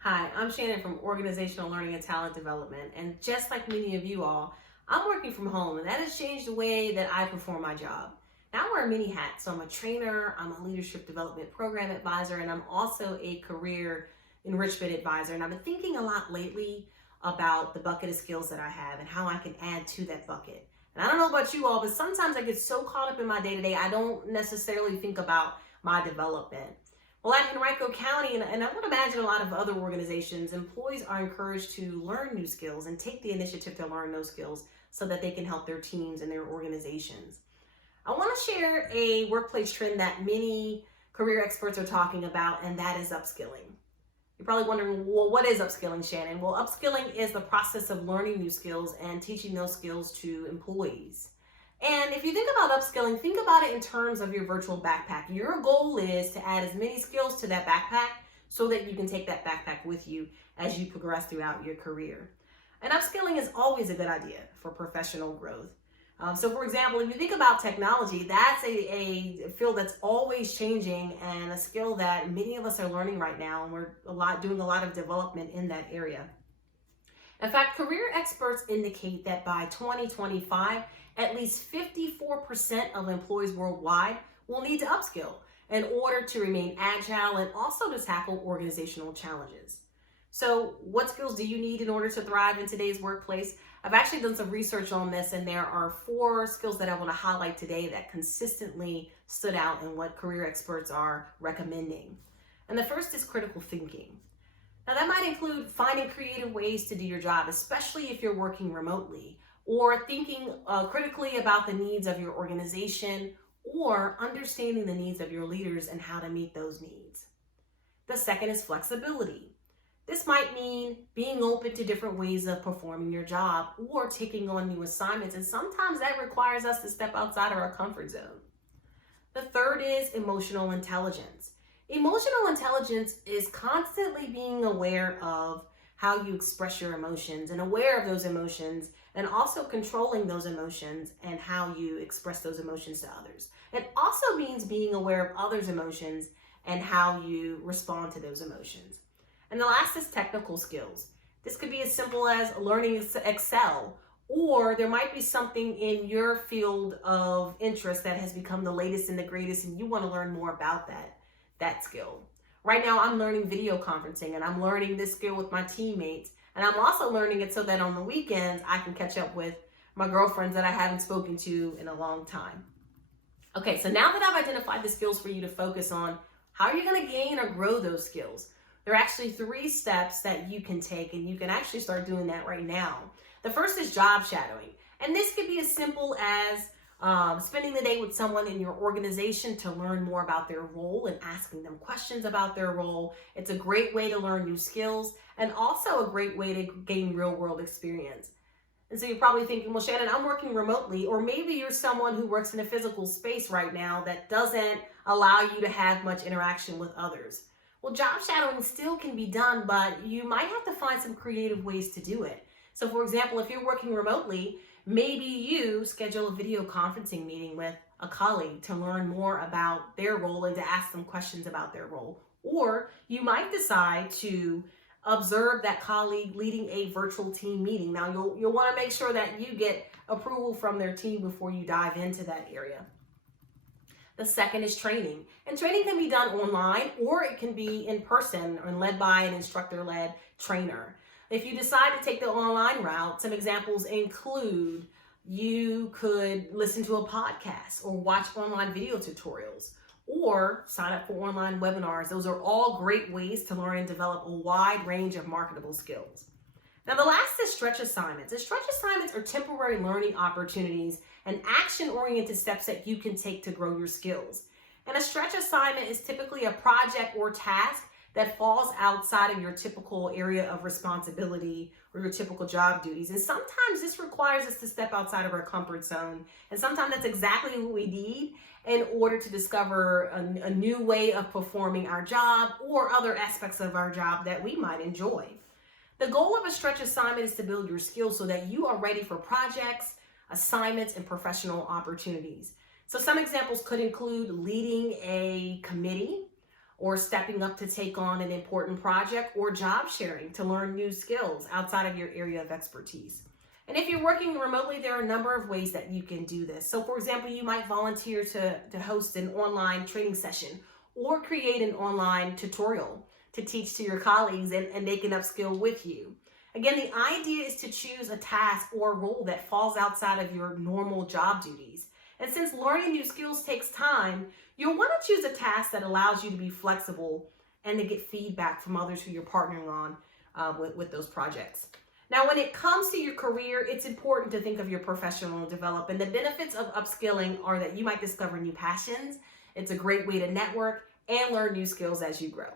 Hi, I'm Shannon from Organizational Learning and Talent Development, and just like many of you all, I'm working from home, and that has changed the way that I perform my job. Now I wear many hats. So I'm a trainer, I'm a leadership development program advisor, and I'm also a career enrichment advisor. And I've been thinking a lot lately about the bucket of skills that I have and how I can add to that bucket. And I don't know about you all, but sometimes I get so caught up in my day to day, I don't necessarily think about my development. Well, at Henrico County, and I would imagine a lot of other organizations, employees are encouraged to learn new skills and take the initiative to learn those skills so that they can help their teams and their organizations. I want to share a workplace trend that many career experts are talking about, and that is upskilling. You're probably wondering, well, what is upskilling, Shannon? Well, upskilling is the process of learning new skills and teaching those skills to employees. And if you think about upskilling, think about it in terms of your virtual backpack. Your goal is to add as many skills to that backpack so that you can take that backpack with you as you progress throughout your career. And upskilling is always a good idea for professional growth. So for example, if you think about technology, that's a field that's always changing and a skill that many of us are learning right now, and we're doing a lot of development in that area. In fact, career experts indicate that by 2025, at least 54% of employees worldwide will need to upskill in order to remain agile and also to tackle organizational challenges. So, what skills do you need in order to thrive in today's workplace? I've actually done some research on this, and there are 4 skills that I want to highlight today that consistently stood out in what career experts are recommending. And the first is critical thinking. Now, that might include finding creative ways to do your job, especially if you're working remotely, or thinking critically about the needs of your organization, or understanding the needs of your leaders and how to meet those needs. The second is flexibility. This might mean being open to different ways of performing your job or taking on new assignments, and sometimes that requires us to step outside of our comfort zone. The third is emotional intelligence. Emotional intelligence is constantly being aware of how you express your emotions and aware of those emotions, and also controlling those emotions and how you express those emotions to others. It also means being aware of others' emotions and how you respond to those emotions. And the last is technical skills. This could be as simple as learning Excel, or there might be something in your field of interest that has become the latest and the greatest, and you want to learn more about that skill. Right now, I'm learning video conferencing, and I'm learning this skill with my teammates, and I'm also learning it so that on the weekends, I can catch up with my girlfriends that I haven't spoken to in a long time. Okay, so now that I've identified the skills for you to focus on, how are you going to gain or grow those skills? There are actually 3 steps that you can take, and you can actually start doing that right now. The first is job shadowing, and this could be as simple as spending the day with someone in your organization to learn more about their role and asking them questions about their role. It's a great way to learn new skills and also a great way to gain real world experience. And so you're probably thinking, well, Shannon, I'm working remotely, or maybe you're someone who works in a physical space right now that doesn't allow you to have much interaction with others. Well, job shadowing still can be done, but you might have to find some creative ways to do it. So for example, if you're working remotely, maybe you schedule a video conferencing meeting with a colleague to learn more about their role and to ask them questions about their role. Or you might decide to observe that colleague leading a virtual team meeting. Now, you'll want to make sure that you get approval from their team before you dive into that area. The second is training. And training can be done online, or it can be in person and led by an instructor-led trainer. If you decide to take the online route, some examples include you could listen to a podcast or watch online video tutorials or sign up for online webinars. Those are all great ways to learn and develop a wide range of marketable skills. Now, the last is stretch assignments. And stretch assignments are temporary learning opportunities and action-oriented steps that you can take to grow your skills. And a stretch assignment is typically a project or task that falls outside of your typical area of responsibility or your typical job duties. And sometimes this requires us to step outside of our comfort zone. And sometimes that's exactly what we need in order to discover a new way of performing our job or other aspects of our job that we might enjoy. The goal of a stretch assignment is to build your skills so that you are ready for projects, assignments, and professional opportunities. So some examples could include leading a committee, or stepping up to take on an important project, or job sharing to learn new skills outside of your area of expertise. And if you're working remotely, there are a number of ways that you can do this. So for example, you might volunteer to host an online training session or create an online tutorial to teach to your colleagues and they can upskill with you. Again, the idea is to choose a task or role that falls outside of your normal job duties. And since learning new skills takes time, you'll want to choose a task that allows you to be flexible and to get feedback from others who you're partnering on with those projects. Now, when it comes to your career, it's important to think of your professional development. The benefits of upskilling are that you might discover new passions. It's a great way to network and learn new skills as you grow.